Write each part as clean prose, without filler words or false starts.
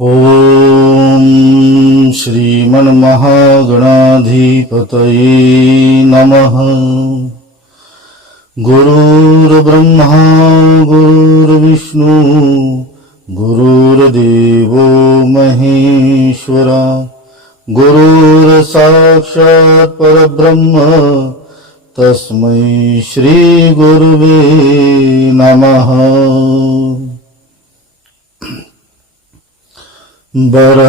ओम श्रीमन्महागणाधिपतये नमः। गुरुर्ब्रह्मा गुरुर्विष्णु गुरुर्देवो महेश्वरा गुरुर्साक्षात् परब्रह्म तस्मै श्री गुरुवे नमः। बर्हापीडं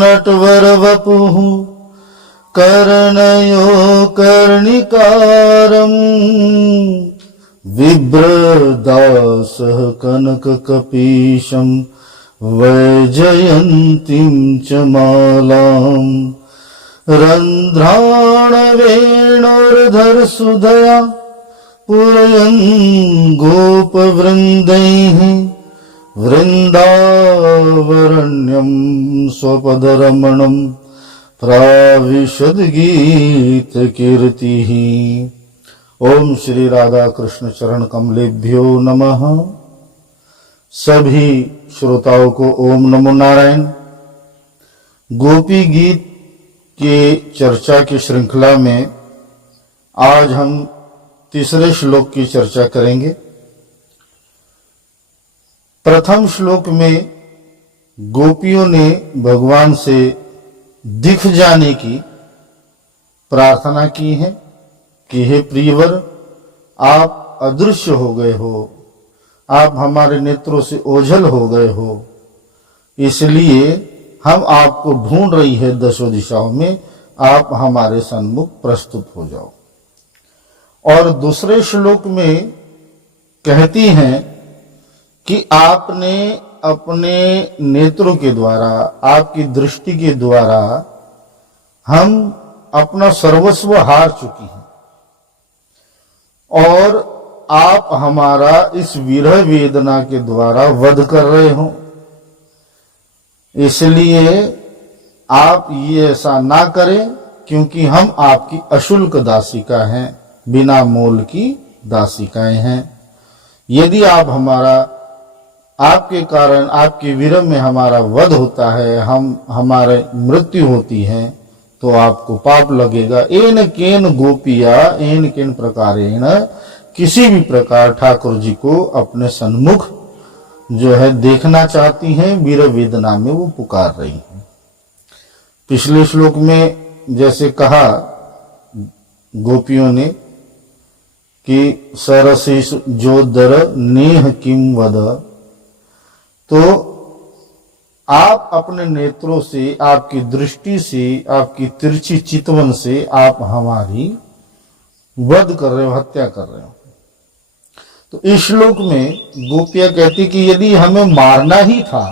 नटवरवपुः कर्णयो कर्णिकारम् बिभ्रदासः कनककपीशं वैजयन्तीं च मालाम् रन्ध्राणवेणुर्धरसुधया पूरयन् गोपवृन्दैः वृंदावरण्यं स्वपदरमणं प्राविशद्गीतकीर्तिः। ओम श्री राधा कृष्ण चरण कमलेभ्यो नमः। सभी श्रोताओं को ओम नमो नारायण। गोपी गीत के चर्चा की श्रृंखला में आज हम तीसरे श्लोक की चर्चा करेंगे। प्रथम श्लोक में गोपियों ने भगवान से दिख जाने की प्रार्थना की है कि हे प्रियवर, आप अदृश्य हो गए हो, आप हमारे नेत्रों से ओझल हो गए हो, इसलिए हम आपको ढूंढ रही है दसों दिशाओं में, आप हमारे सन्मुख प्रस्तुत हो जाओ। और दूसरे श्लोक में कहती हैं कि आपने अपने नेत्रों के द्वारा, आपकी दृष्टि के द्वारा हम अपना सर्वस्व हार चुकी हैं और आप हमारा इस विरह वेदना के द्वारा वध कर रहे हो, इसलिए आप ये ऐसा ना करें, क्योंकि हम आपकी अशुल्क दासिका हैं, बिना मोल की दासिकाएं हैं। यदि आप आपके कारण, आपके विरह में हमारा वध होता है, हमारे मृत्यु होती है, तो आपको पाप लगेगा। एन केन गोपिया एन केन प्रकारेण, किसी भी प्रकार ठाकुर जी को अपने सन्मुख जो है देखना चाहती हैं, विरह वेदना में वो पुकार रही हैं। पिछले श्लोक में जैसे कहा गोपियों ने कि सरसिस जोदर नेह किम वद, तो आप अपने नेत्रों से, आपकी दृष्टि से, आपकी तिरछी चितवन से आप हमारी वध कर रहे हो, हत्या कर रहे हो। तो इस श्लोक में गोपियां कहती कि यदि हमें मारना ही था,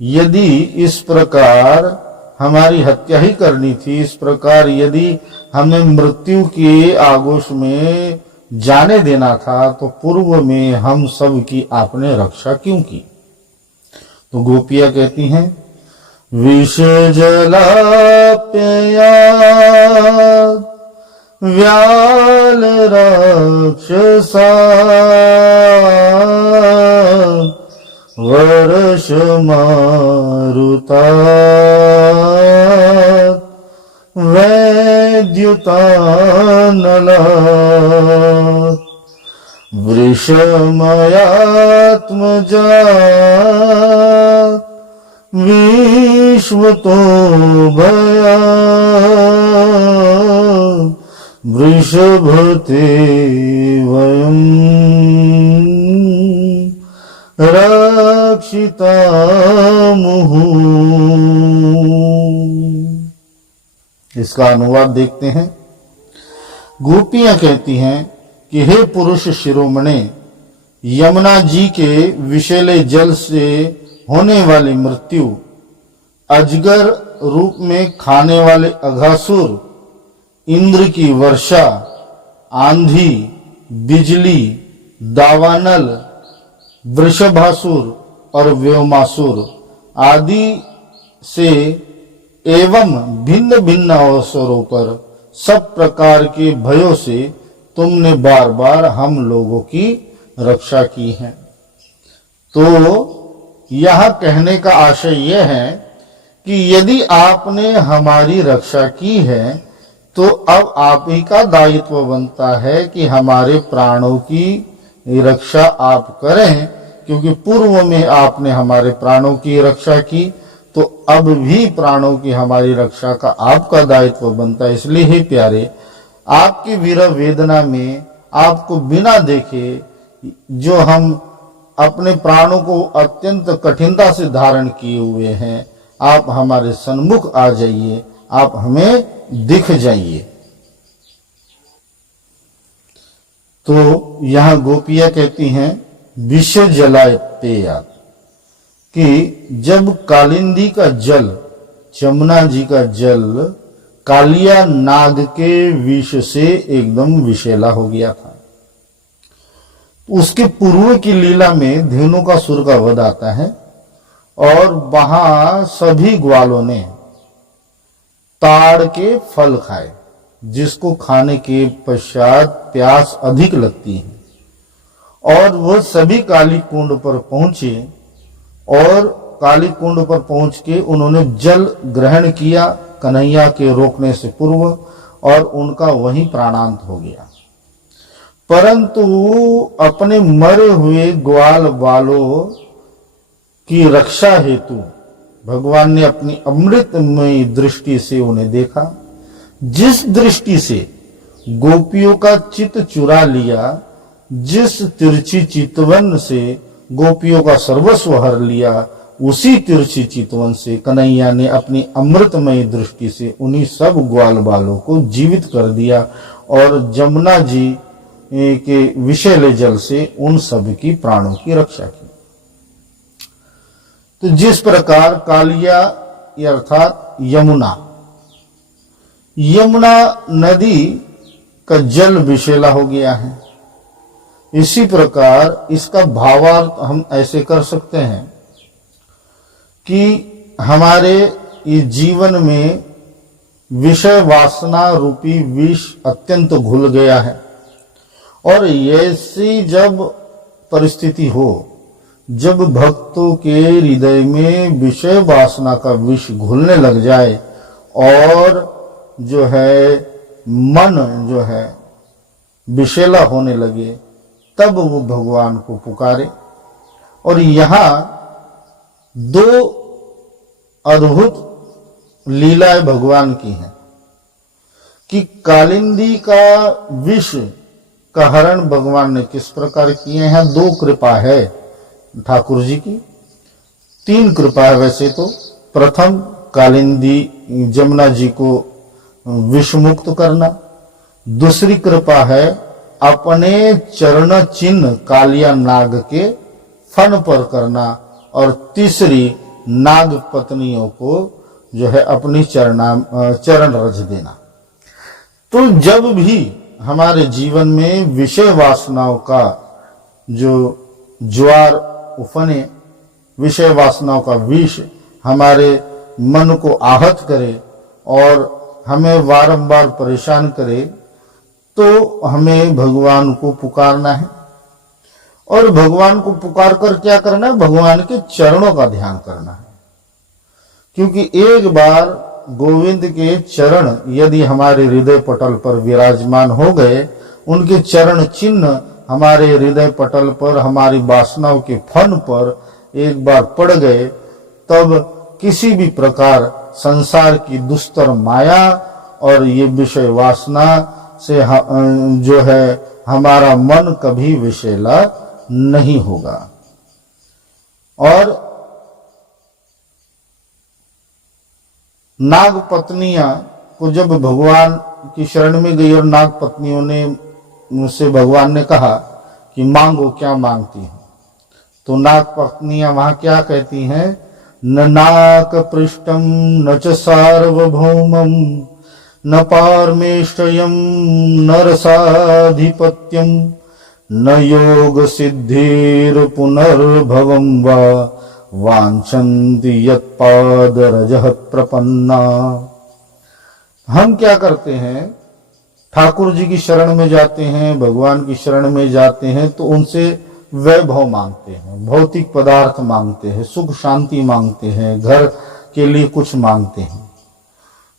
यदि इस प्रकार हमारी हत्या ही करनी थी, इस प्रकार यदि हमें मृत्यु के आगोश में जाने देना था, तो पूर्व में हम सब की आपने रक्षा क्यों की। तो गोपियां कहती हैं विष जलाप्यया व्याल राक्षसा वर्ष मारुता वैद्युतानला वृषमयात्मजा विश्वतो भया वृषभते वयम् रक्षितामुः। इसका अनुवाद देखते हैं। गोपियां कहती हैं कि हे पुरुष शिरोमणे, यमुना जी के विषैले जल से होने वाली मृत्यु, अजगर रूप में खाने वाले अघासुर, इंद्र की वर्षा, आंधी, बिजली, दावानल, वृषभासुर और व्योमासुर आदि से एवं भिन्न भिन्न अवसरों पर सब प्रकार के भयों से तुमने बार बार हम लोगों की रक्षा की है। तो यह कहने का आशय यह है कि यदि आपने हमारी रक्षा की है तो अब आप ही का दायित्व बनता है कि हमारे प्राणों की रक्षा आप करें, क्योंकि पूर्व में आपने हमारे प्राणों की रक्षा की, तो अब भी प्राणों की हमारी रक्षा का आपका दायित्व बनता है। इसलिए ही प्यारे, आपकी विरह वेदना में आपको बिना देखे जो हम अपने प्राणों को अत्यंत कठिनता से धारण किए हुए हैं, आप हमारे सन्मुख आ जाइए, आप हमें दिख जाइए। तो यहां गोपियां कहती हैं विष जलाए पेया, कि जब कालिंदी का जल, जमुना जी का जल कालिया नाग के विष से एकदम विषैला हो गया था, उसके पूर्व की लीला में धेनुकासुर का वध आता है और वहां सभी ग्वालों ने ताड़ के फल खाए, जिसको खाने के पश्चात प्यास अधिक लगती है, और वह सभी काली कुंड पर पहुंचे और काली कुंड पर पहुंच के उन्होंने जल ग्रहण किया कन्हैया के रोकने से पूर्व, और उनका वहीं प्राणांत हो गया। परंतु अपने मरे हुए ग्वाल बालों की रक्षा हेतु भगवान ने अपनी अमृतमयी दृष्टि से उन्हें देखा, जिस दृष्टि से गोपियों का चित्त चुरा लिया, जिस तिरछी चितवन से गोपियों का सर्वस्व हर लिया, उसी तिरछी चितवन से कन्हैया ने अपनी अमृतमयी दृष्टि से उन्हीं सब ग्वाल बालों को जीवित कर दिया और जमुना जी के विषैले जल से उन सब की प्राणों की रक्षा की। तो जिस प्रकार कालिया अर्थात यमुना नदी का जल विषैला हो गया है, इसी प्रकार इसका भावार्थ हम ऐसे कर सकते हैं कि हमारे इस जीवन में विषय वासना रूपी विष अत्यंत घुल गया है, और ऐसी जब परिस्थिति हो, जब भक्तों के हृदय में विषय वासना का विष घुलने लग जाए और जो है मन जो है विषैला होने लगे, तब वो भगवान को पुकारे। और यहां दो अद्भुत लीलाएं भगवान की हैं कि कालिंदी का विष का हरण भगवान ने किस प्रकार किए हैं। दो कृपा है ठाकुर जी की, तीन कृपा है वैसे तो। प्रथम कालिंदी जमुना जी को विष मुक्त करना, दूसरी कृपा है अपने चरण चिन्ह कालिया नाग के फन पर करना, और तीसरी नाग पत्नियों को जो है अपनी चरण रज देना। तो जब भी हमारे जीवन में विषय वासनाओं का जो ज्वार उफने, विषय वासनाओं का विष हमारे मन को आहत करे और हमें बारंबार परेशान करे, तो हमें भगवान को पुकारना है। और भगवान को पुकार कर क्या करना है? भगवान के चरणों का ध्यान करना है, क्योंकि एक बार गोविंद के चरण यदि हमारे हृदय पटल पर विराजमान हो गए, उनके चरण चिन्ह हमारे हृदय पटल पर, हमारी वासनाओं के फन पर एक बार पड़ गए, तब किसी भी प्रकार संसार की दुस्तर माया और ये विषय वासना से जो है हमारा मन कभी विषैला नहीं होगा। और नाग पत्नियां को जब भगवान की शरण में गई और नाग पत्नियों ने मुझसे भगवान ने कहा कि मांगो, क्या मांगती हैं, तो नाग पत्नियां वहां क्या कहती हैं? न नाक पृष्ठम न च सार्वभौमम न पारमेष्टयम न रसाधिपत्यम न योग सिद्धिर पुनर्भवम वा वांछन्ति यत्पाद रजः प्रपन्ना। हम क्या करते हैं? ठाकुर जी की शरण में जाते हैं, भगवान की शरण में जाते हैं, तो उनसे वैभव मांगते हैं, भौतिक पदार्थ मांगते हैं, सुख शांति मांगते हैं, घर के लिए कुछ मांगते हैं।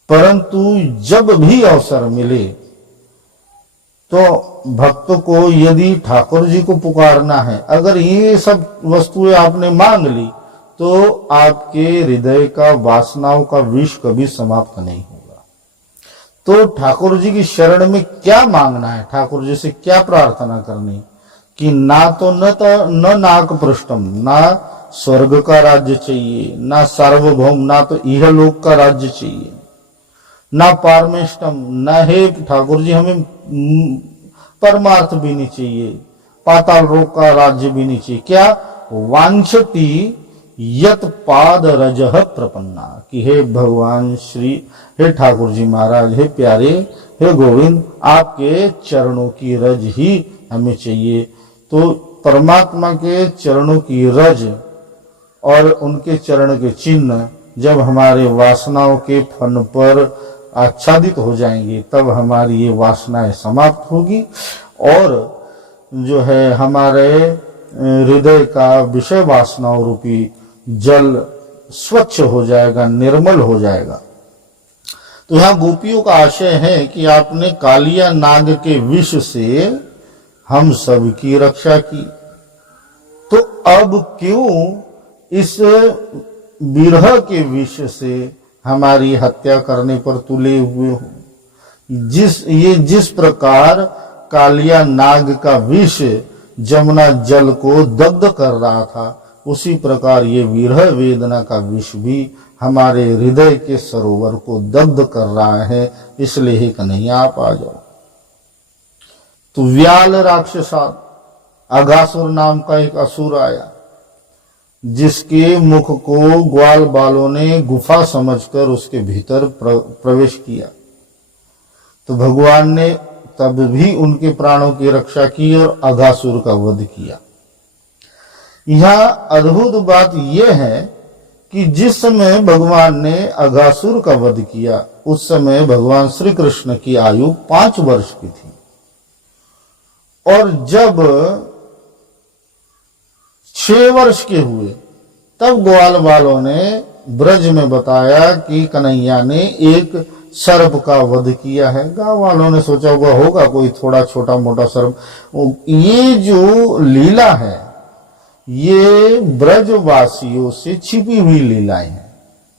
परंतु जब भी अवसर मिले तो भक्त को यदि ठाकुर जी को पुकारना है, अगर ये सब वस्तुएं आपने मांग ली तो आपके हृदय का वासनाओं का विष कभी समाप्त नहीं होगा। तो ठाकुर जी की शरण में क्या मांगना है, ठाकुर जी से क्या प्रार्थना करनी कि ना तो न नाक पृष्ठम, ना स्वर्ग का राज्य चाहिए, ना सार्वभौम, ना तो इहलोक का राज्य चाहिए, ना पारमेष्टम, ना हे ठाकुर जी हमें परमार्थ भी नहीं चाहिए, पाताल लोक का राज्य भी नहीं चाहिए। क्या वांछती यत पाद रजह प्रपन्ना, कि हे भगवान श्री, हे ठाकुर जी महाराज, हे प्यारे, हे गोविंद, आपके चरणों की रज ही हमें चाहिए। तो परमात्मा के चरणों की रज और उनके चरण के चिन्ह जब हमारे वासनाओं के फन पर आच्छादित हो जाएंगे तब हमारी ये वासनाएं समाप्त होगी और जो है हमारे हृदय का विषय वासनाओं रूपी जल स्वच्छ हो जाएगा, निर्मल हो जाएगा। तो यहाँ गोपियों का आशय है कि आपने कालिया नाग के विष से हम सब की रक्षा की, तो अब क्यों इस विरह के विष से हमारी हत्या करने पर तुले हुए हो। जिस प्रकार कालिया नाग का विष जमुना जल को दग्ध कर रहा था, उसी प्रकार ये विरह वेदना का विष भी हमारे हृदय के सरोवर को दग्ध कर रहा है। इसलिए हे कन्हैया आप आ जाओ। तो व्याल राक्षसा, अघासुर नाम का एक असुर आया, जिसके मुख को ग्वाल बालों ने गुफा समझकर उसके भीतर प्रवेश किया। तो भगवान ने तब भी उनके प्राणों की रक्षा की और अघासुर का वध किया। यहां अद्भुत बात यह है कि जिस समय भगवान ने अघासुर का वध किया उस समय भगवान श्री कृष्ण की आयु 5 वर्ष की थी, और जब 6 वर्ष के हुए तब ग्वाल वालों ने ब्रज में बताया कि कन्हैया ने एक सर्प का वध किया है। गांव वालों ने सोचा होगा कोई थोड़ा छोटा मोटा सर्प। ये जो लीला है ये ब्रजवासियों से छिपी हुई लीलाएं हैं,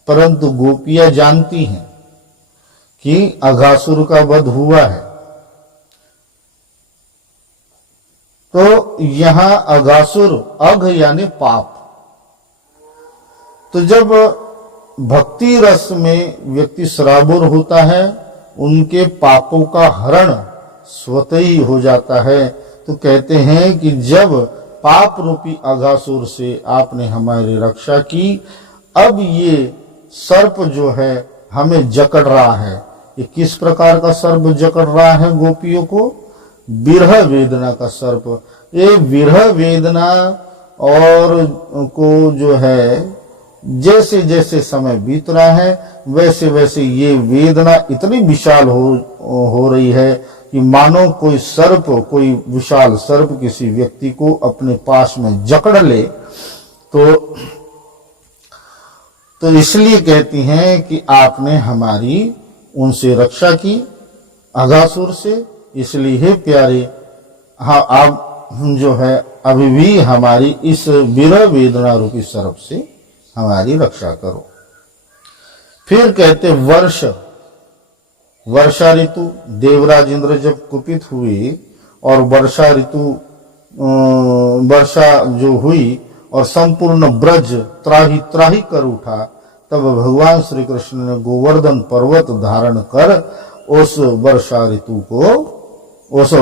परंतु गोपियां जानती हैं कि अघासुर का वध हुआ है। तो यहां अघासुर, अघ यानी पाप। तो जब भक्ति रस में व्यक्ति सराबोर होता है, उनके पापों का हरण स्वतः ही हो जाता है। तो कहते हैं कि जब पाप रूपी अघासुर से आपने हमारी रक्षा की, अब ये सर्प जो है हमें जकड़ रहा है। ये किस प्रकार का सर्प जकड़ रहा है गोपियों को? विरह वेदना का सर्प। ये विरह वेदना और को जो है जैसे जैसे समय बीत रहा है वैसे वैसे ये वेदना इतनी विशाल हो रही है कि मानो कोई सर्प, कोई विशाल सर्प किसी व्यक्ति को अपने पास में जकड़ ले। तो इसलिए कहती हैं कि आपने हमारी उनसे रक्षा की, अघासुर से। इसलिए हे प्यारे, हाँ आप जो है अभी भी हमारी इस विरह वेदना रूपी सर्प से हमारी रक्षा करो। फिर कहते वर्षा ऋतु, देवराज इंद्र जब कुपित हुए और वर्षा जो हुई और संपूर्ण ब्रज त्राही त्राही कर उठा, तब भगवान श्री कृष्ण ने गोवर्धन पर्वत धारण कर उस वर्षा ऋतु को, उस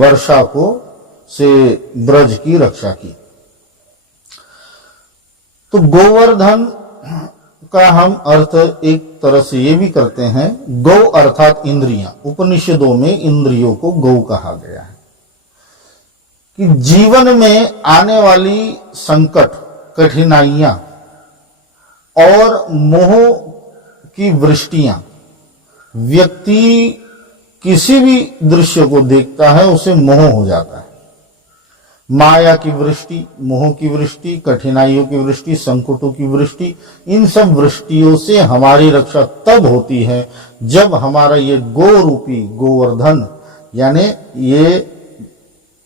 वर्षा को से ब्रज की रक्षा की। तो गोवर्धन का हम अर्थ एक तरह से ये भी करते हैं, गौ अर्थात इंद्रियां। उपनिषदों में इंद्रियों को गौ कहा गया है कि जीवन में आने वाली संकट, कठिनाइयां और मोह की वृष्टियां, व्यक्ति किसी भी दृश्य को देखता है उसे मोह हो जाता है। माया की वृष्टि, मोह की वृष्टि, कठिनाइयों की वृष्टि, संकटों की वृष्टि, इन सब वृष्टियों से हमारी रक्षा तब होती है जब हमारा ये गो रूपी गोवर्धन, यानी ये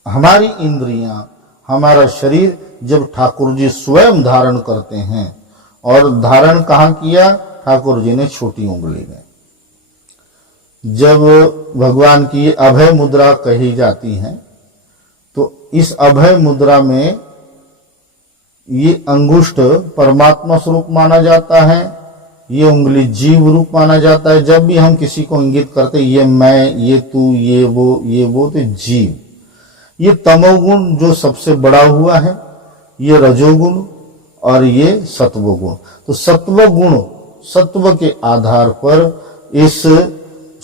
हमारी इंद्रियां, हमारा शरीर जब ठाकुर जी स्वयं धारण करते हैं। और धारण कहाँ किया? ठाकुर जी ने छोटी उंगली में। जब भगवान की अभय मुद्रा कही जाती है तो इस अभय मुद्रा में ये अंगुष्ठ परमात्मा स्वरूप माना जाता है, ये उंगली जीव रूप माना जाता है। जब भी हम किसी को इंगित करते, ये मैं, ये तू, ये वो, तो जीव। ये तमोगुण जो सबसे बड़ा हुआ है, ये रजोगुण और ये सत्वगुण। तो सत्वगुण, सत्व के आधार पर इस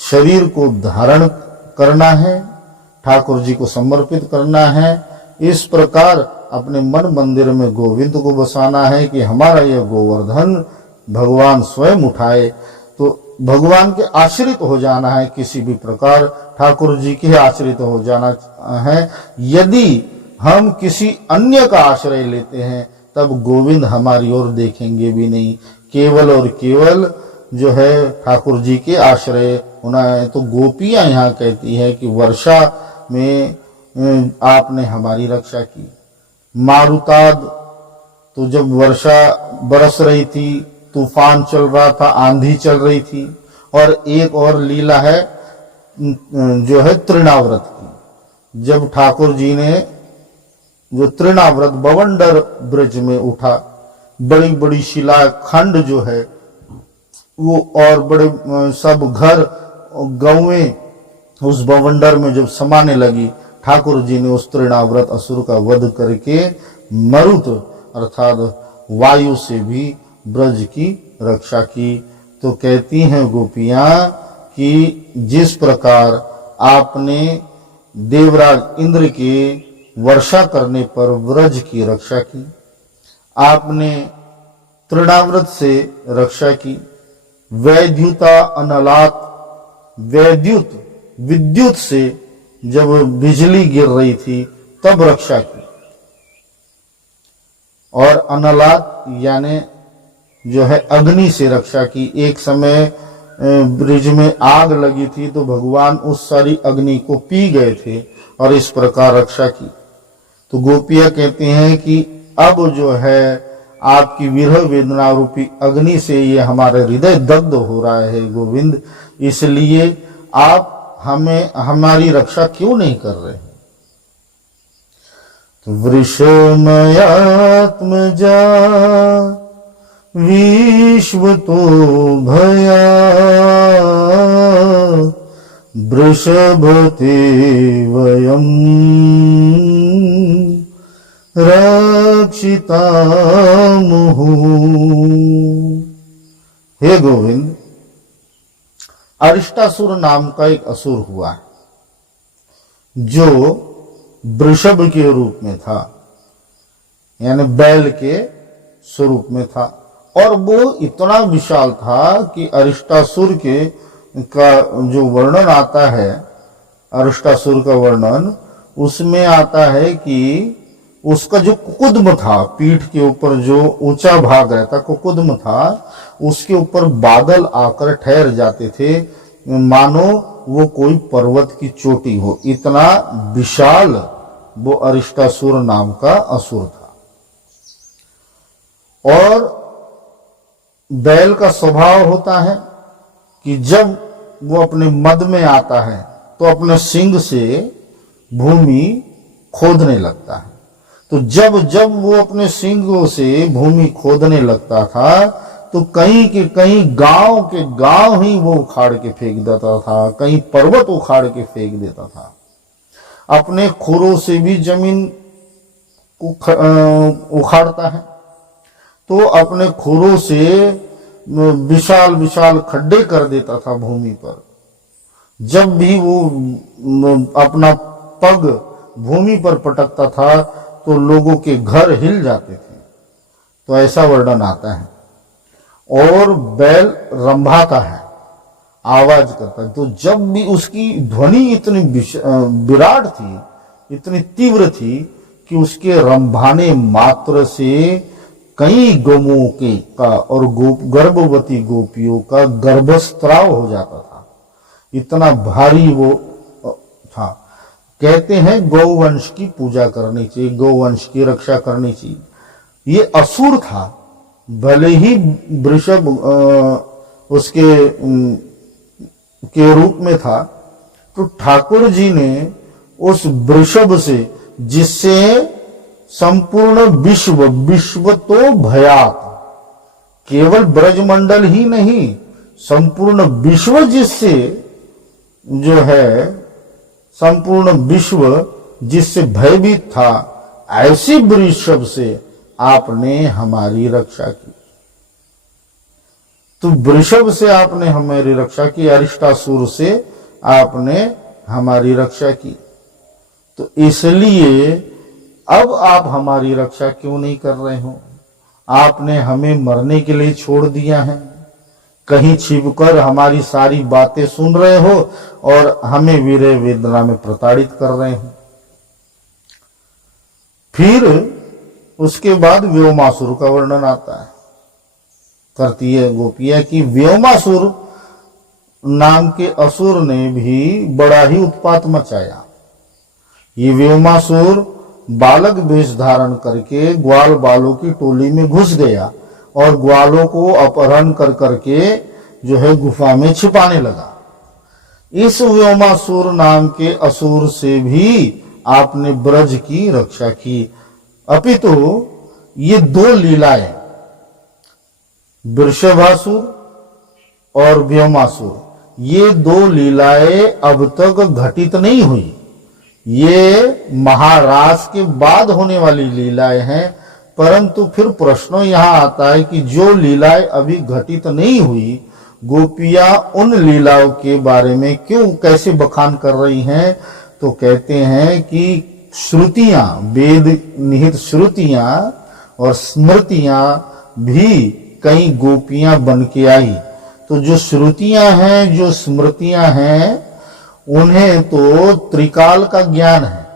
शरीर को धारण करना है, ठाकुर जी को समर्पित करना है। इस प्रकार अपने मन मंदिर में गोविंद को बसाना है कि हमारा यह गोवर्धन भगवान स्वयं उठाए। तो भगवान के आश्रित हो जाना है, किसी भी प्रकार ठाकुर जी के आश्रित हो जाना है। यदि हम किसी अन्य का आश्रय लेते हैं तब गोविंद हमारी ओर देखेंगे भी नहीं, केवल और केवल जो है ठाकुर जी के आश्रय होना है। तो गोपियां यहाँ कहती है कि वर्षा में आपने हमारी रक्षा की। मारुताद, तो जब वर्षा बरस रही थी, तूफान चल रहा था, आंधी चल रही थी। और एक और लीला है जो है तृणाव्रत की। जब ठाकुर जी ने जो तृणाव्रत बवंडर ब्रज में उठा, बड़ी बड़ी शिला खंड जो है वो, और बड़े सब घर गौएं उस बवंडर में जब समाने लगी, ठाकुर जी ने उस तृणाव्रत असुर का वध करके मरुत अर्थात वायु से भी ब्रज की रक्षा की। तो कहती हैं गोपियां कि जिस प्रकार आपने देवराज इंद्र के वर्षा करने पर ब्रज की रक्षा की, आपने तृणाव्रत से रक्षा की, वैद्युता अनलात, वैद्युत विद्युत से जब बिजली गिर रही थी तब रक्षा की, और अनलात यानी जो है अग्नि से रक्षा की। एक समय ब्रिज में आग लगी थी तो भगवान उस सारी अग्नि को पी गए थे और इस प्रकार रक्षा की। तो गोपियां कहती हैं कि अब जो है आपकी विरह वेदना रूपी अग्नि से ये हमारे हृदय दग्ध हो रहा है गोविंद, इसलिए आप हमें हमारी रक्षा क्यों नहीं कर रहे? तो वृषमयात्मजा विश्व तो भया वृषभते वयम् रक्षिता मुहु। हे गोविंद, अरिष्टासुर नाम का एक असुर हुआ जो वृषभ के रूप में था, यानी बैल के स्वरूप में था। और वो इतना विशाल था कि अरिष्टासुर के का जो वर्णन आता है, अरिष्टासुर का वर्णन उसमें आता है कि उसका जो कुकुद्म था, पीठ के ऊपर जो ऊंचा भाग रहता कुकुद्म था, उसके ऊपर बादल आकर ठहर जाते थे, मानो वो कोई पर्वत की चोटी हो। इतना विशाल वो अरिष्टासुर नाम का असुर था। और बैल का स्वभाव होता है कि जब वो अपने मद में आता है तो अपने सिंग से भूमि खोदने लगता है। तो जब जब वो अपने सिंगों से भूमि खोदने लगता था तो कहीं के कहीं गांव के गांव ही वो उखाड़ के फेंक देता था, कहीं पर्वत उखाड़ के फेंक देता था। अपने खुरों से भी जमीन को उखाड़ता है, तो अपने खुरों से विशाल विशाल खड्डे कर देता था भूमि पर। जब भी वो अपना पग भूमि पर पटकता था तो लोगों के घर हिल जाते थे। तो ऐसा वर्णन आता है। और बैल रंभाता है, आवाज करता है। तो जब भी उसकी ध्वनि इतनी विराट थी, इतनी तीव्र थी कि उसके रंभाने मात्र से कई गौओं के का और गर्भवती गोपियों का गर्भस्राव हो जाता था। इतना भारी वो था। कहते हैं गौवंश की पूजा करनी चाहिए, गौवंश की रक्षा करनी चाहिए। ये असुर था, भले ही वृषभ उसके के रूप में था, तो ठाकुर जी ने उस वृषभ से, जिससे संपूर्ण विश्व तो भयात, केवल ब्रजमंडल ही नहीं संपूर्ण विश्व, जिससे जो है संपूर्ण विश्व जिससे भयभीत था, ऐसी वृषभ से आपने हमारी रक्षा की। तो वृषभ से आपने हमारी रक्षा की, अरिष्टासुर से आपने हमारी रक्षा की। तो इसलिए अब आप हमारी रक्षा क्यों नहीं कर रहे हो? आपने हमें मरने के लिए छोड़ दिया है, कहीं छिपकर हमारी सारी बातें सुन रहे हो और हमें विरह वेदना में प्रताड़ित कर रहे हो। फिर उसके बाद व्योमासुर का वर्णन आता है, करती है गोपिया कि व्योमासुर नाम के असुर ने भी बड़ा ही उत्पात मचाया। ये व्योमासुर बालक वेश धारण करके ग्वाल बालों की टोली में घुस गया और ग्वालों को अपहरण कर करके जो है गुफा में छिपाने लगा। इस व्योमासुर नाम के असुर से भी आपने ब्रज की रक्षा की। अपितु ये दो लीलाएं, वृषभासुर और व्योमासुर, ये दो लीलाएं अब तक घटित नहीं हुई। ये महाराज के बाद होने वाली लीलाएं हैं। परंतु फिर प्रश्न यहां आता है कि जो लीलाएं अभी घटित नहीं हुई, गोपियां उन लीलाओं के बारे में क्यों, कैसे बखान कर रही हैं? तो कहते हैं कि श्रुतियां, वेद निहित श्रुतियां और स्मृतियां भी कई गोपियां बन के आई। तो जो श्रुतियां हैं, जो स्मृतियां हैं, उन्हें तो त्रिकाल का ज्ञान है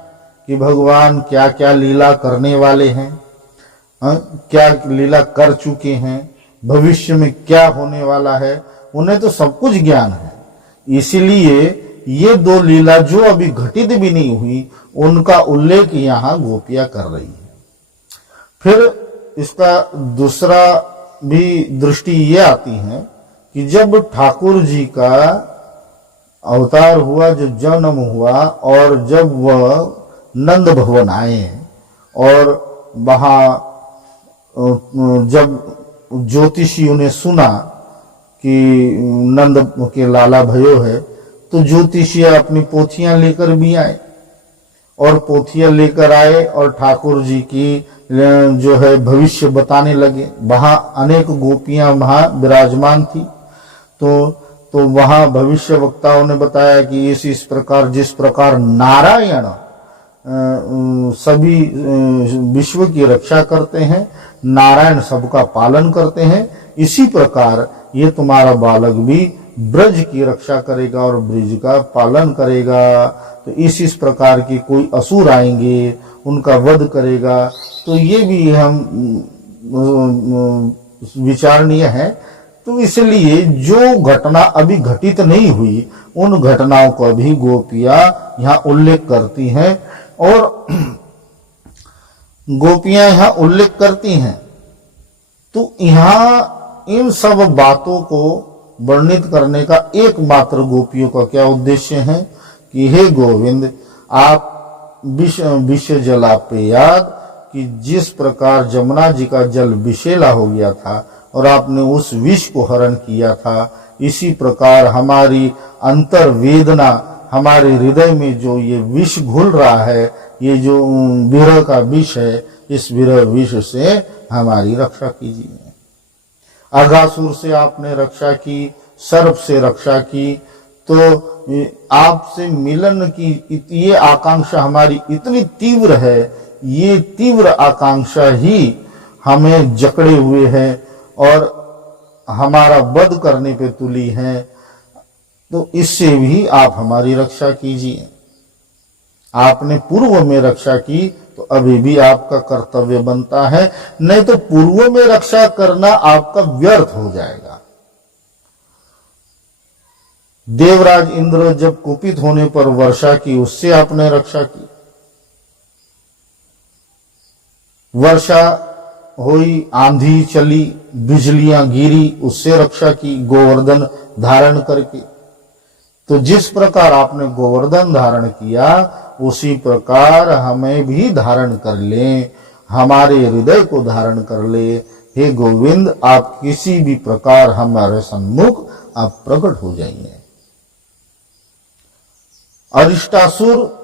कि भगवान क्या क्या लीला करने वाले हैं, क्या लीला कर चुके हैं, भविष्य में क्या होने वाला है, उन्हें तो सब कुछ ज्ञान है। इसलिए ये दो लीला जो अभी घटित भी नहीं हुई, उनका उल्लेख यहाँ गोपियां कर रही है। फिर इसका दूसरा भी दृष्टि ये आती है कि जब ठाकुर जी का अवतार हुआ, जब जन्म हुआ और जब वह नंद भवन आए और वहां जब ज्योतिषियों ने सुना कि नंद के लाला भयो है, तो ज्योतिषी अपनी पोथियां लेकर भी आए और पोथियां लेकर आए और ठाकुर जी की जो है भविष्य बताने लगे। वहां अनेक गोपियां वहां विराजमान थी, तो वहां भविष्य वक्ताओं ने बताया कि इस प्रकार, जिस प्रकार नारायण सभी विश्व की रक्षा करते हैं, नारायण सबका पालन करते हैं, इसी प्रकार ये तुम्हारा बालक भी ब्रज की रक्षा करेगा और ब्रज का पालन करेगा। तो इस प्रकार के कोई असुर आएंगे, उनका वध करेगा। तो ये भी हम विचारणीय है। तो इसलिए जो घटना अभी घटित नहीं हुई, उन घटनाओं को भी गोपियां यहाँ उल्लेख करती हैं और गोपियां यहाँ उल्लेख करती हैं। तो यहाँ इन सब बातों को वर्णित करने का एकमात्र गोपियों का क्या उद्देश्य है कि हे गोविंद, आप विष जलापेयाद, कि जिस प्रकार जमुना जी का जल विषैला हो गया था और आपने उस विष को हरण किया था, इसी प्रकार हमारी अंतर वेदना, हमारे हृदय में जो ये विष घुल रहा है, ये जो विरह का विष है, इस विरह विष से हमारी रक्षा कीजिए। अघासुर से आपने रक्षा की, सर्प से रक्षा की, तो आपसे मिलन की ये आकांक्षा हमारी इतनी तीव्र है, ये तीव्र आकांक्षा ही हमें जकड़े हुए है और हमारा वध करने पे तुली है। तो इससे भी आप हमारी रक्षा कीजिए। आपने पूर्व में रक्षा की, तो अभी भी आपका कर्तव्य बनता है, नहीं तो पूर्व में रक्षा करना आपका व्यर्थ हो जाएगा। देवराज इंद्र जब कुपित होने पर वर्षा की, उससे आपने रक्षा की। वर्षा हुई, आंधी चली, बिजलियां गिरी, उससे रक्षा की गोवर्धन धारण करके। तो जिस प्रकार आपने गोवर्धन धारण किया, उसी प्रकार हमें भी धारण कर लें, हमारे हृदय को धारण कर ले। हे गोविंद, आप किसी भी प्रकार हमारे सन्मुख आप प्रकट हो जाइए। अरिष्टासुर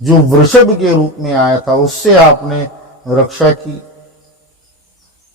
जो वृषभ के रूप में आया था, उससे आपने रक्षा की।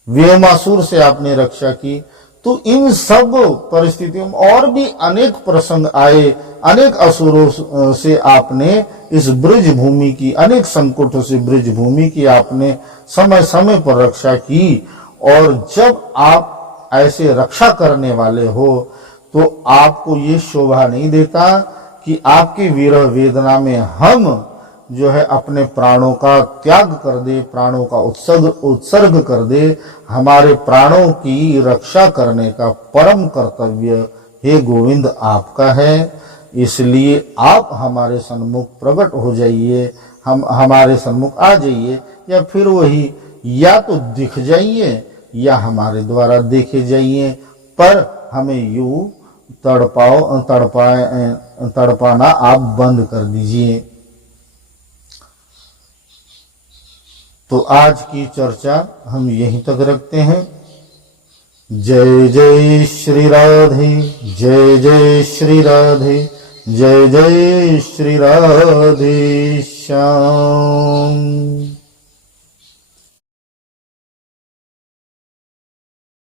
व्योमासुर से आपने रक्षा की। तो इन सब परिस्थितियों में और भी अनेक प्रसंग आए, अनेक असुरों से आपने इस ब्रज भूमि की, अनेक संकटों से ब्रज भूमि की आपने समय समय पर रक्षा की। और जब आप ऐसे रक्षा करने वाले हो, तो आपको ये शोभा नहीं देता कि आपकी विरह वेदना में हम जो है अपने प्राणों का त्याग कर दे, प्राणों का उत्सर्ग कर दे। हमारे प्राणों की रक्षा करने का परम कर्तव्य हे गोविंद आपका है। इसलिए आप हमारे सन्मुख प्रकट हो जाइए, हम हमारे सन्मुख आ जाइए, या फिर वही या तो दिख जाइए या हमारे द्वारा देखे जाइए, पर हमें यूं तड़पाना आप बंद कर दीजिए। तो आज की चर्चा हम यहीं तक रखते हैं। जय जय श्री राधे, जय जय श्री राधे, जय जय श्री राधे श्याम।